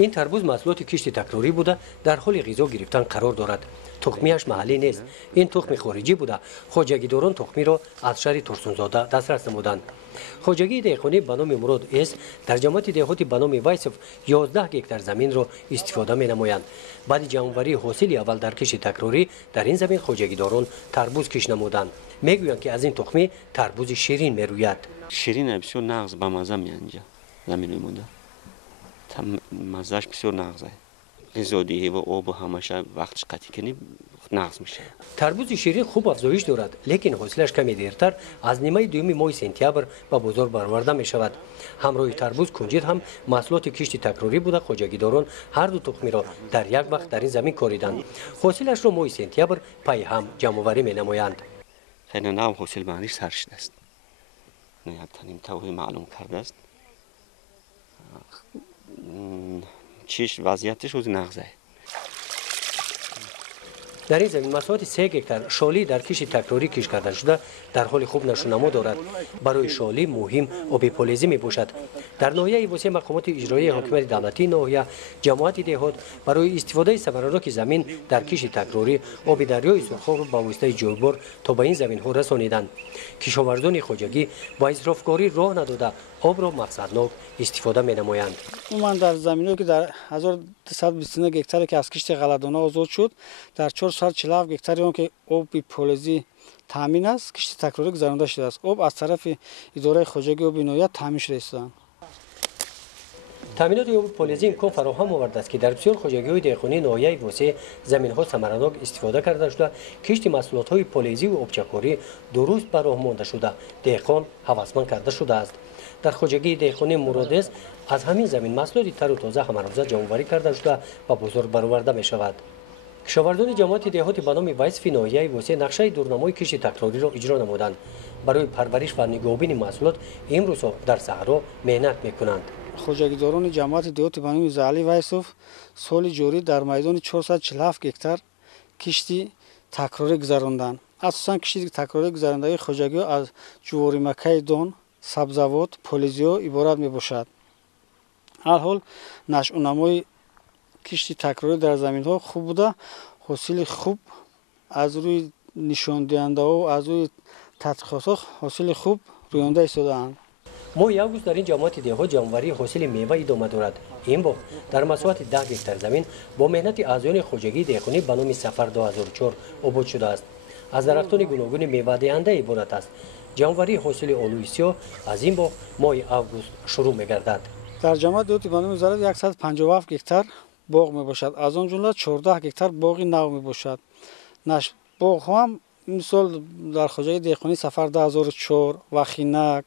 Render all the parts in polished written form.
این تربوز محصولات کشت تکراری بوده در حال غذا گرفتن قرار دارد. تخمیش محلی نیست. این تخم خارجی بوده. خواجگیداران تخمی را از شهر ترسونزاده دسترس نمودند. خواجگی دهقانی به نام مراد اس در جماعت دهاتی به نام وایسف 11 گکتار زمین را استفاده می نمایند. بعد جمع‌آوری حاصل اول در کشت تکراری در این زمین خواجگیداران تربوز کش نمودند. میگویند که از این تخمی تربوز شیرین میروید. شیرین بسیار نغز به مزه میانجا زمین مونده. مزهش بسیار نغزه. غذایی و آب و همشه وقتش قطعی کنی نغز میشه. تربوز شیرین خوب افزایش دارد، لیکن حاصلش کمی دیرتر از نیمه دوم ماه سپتامبر به بازار برآورده می شود. همراه تربوز کنجد هم محصولات کشت تکراری بوده. خواجگیداران هر دو تخمی را در یک وقت در این زمین کاریدند. حاصلش را ماه سپتامبر پای هم جمع‌آوری می نمایند. خیلی نام حاصل معنیش سرشت است. نه تنیم توهی معلوم کرده است. چیش وضعیتش از نغزه. در این زمین محصولات 3 گکتار شالی در کشت تکراری کش کرده شده در حال خوب نشونما دارد. برای شالی مهم آب پالیزی می باشد. در ناحیه واسه مقامات اجرایی حکومت دولتی ناحیه جماعت دهات برای استفاده ثمرناک زمین در کشت تکراری آب دریای سرخاب را با واسطه جویبار تا به این زمین ها رسانیدند. کشاورزان خواجگی با اسرافکاری راه نداده آب را مقصدناک استفاده می نمایند. من در زمینی که در 1229 گکتاری که از کشت غله‌دانه آزاد شد در 447 گکتاری اون که آب پالیزی تامین است کشت تکراری گذرانده شده است. آب از طرف اداره خواجگی آب ناحیه تامین شده است. تامینات آب پالیزی امکان فراهم آورده است که در بسیار خواجگی‌های دهقانی ناحیه واسه زمین‌ها ثمرناک استفاده کرده شده. کشت محصولات‌های پالیزی و آبچکاری درست به راه مانده شده. دهقان هوسمند کرده شده است. در خواجگی دهقانی مرادس از همین زمین محصولات تر و تازه هم روزه جمع‌آوری کرده شده و بازار برآورده می شود. کشاورزان جماعت دهاتی به نام وایس فی ناحیه واسه نقشه دورنمای کشت تکراری را اجرا نمودند. برای پرورش و نگهبانی محصولات امروز در صحرا مهنت می‌کنند. خواجگیداران جماعت دهاتی به نام زعلی وایسوف سال جاری در میدان 447 گکتار کشتی تکراری گذراندند. اساساً کشتی تکراری گذرانده خواجگی از جواری مکای دان سبزوات پالیزیو عبارت می باشد. حال نشونمای کشتی تکراری در زمین ها خوب بوده. حاصل خوب از روی نشان دهنده و از روی تحقیقات ها حاصل خوب رویانده ایستاده اند. ماه اوگوست در این جماعت دهات جمع‌آوری حاصل میوه ادامه دارد. این بار در مساحت 10 گکتار زمین با مهنت اعضایان خواجگی دهقانی به نام سفر 2004 آباد شده است. از درختان گوناگون میوه دهنده عبارت است. جمع‌آوری حاصل آلوی سیاه از این بار ماه اوگوست شروع می‌گردد. در جماعت دهاتی به نام زرد 157 گکتار باغ می باشد. از آن جمله 14 گکتار باغ نو می باشد. نش باغ هم مثال در خواجگی دهقانی سفر 2004 و خینک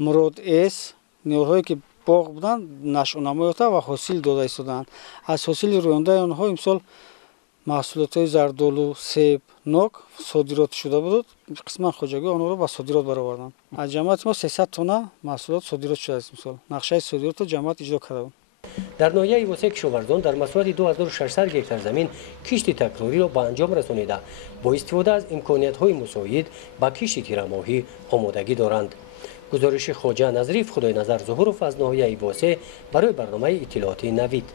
مراد اس نیروهایی که باغ بودند نشونما یافته و حاصل داده ایستادند. از حاصل رویانده آنها امسال محصولات زردآلو، سیب، نوک صادرات شده بود. قسمت خواجگی آنها را به صادرات برآوردند. از جماعت ما 300 تن محصولات صادرات شده است. امسال نقشه صادرات را جماعت اجرا کرده. در ناحیه واسه کشاورزان در مساحت 2600 گکتار زمین کشت تکراری را به انجام رسانیده با استفاده از امکانیت‌های مساعد با کشت تیره‌ماهی آمادگی دارند. گزارش خواجه نظریف خدای نظر ظهورов از ناحیه واسه برای برنامه اطلاعاتی نوید.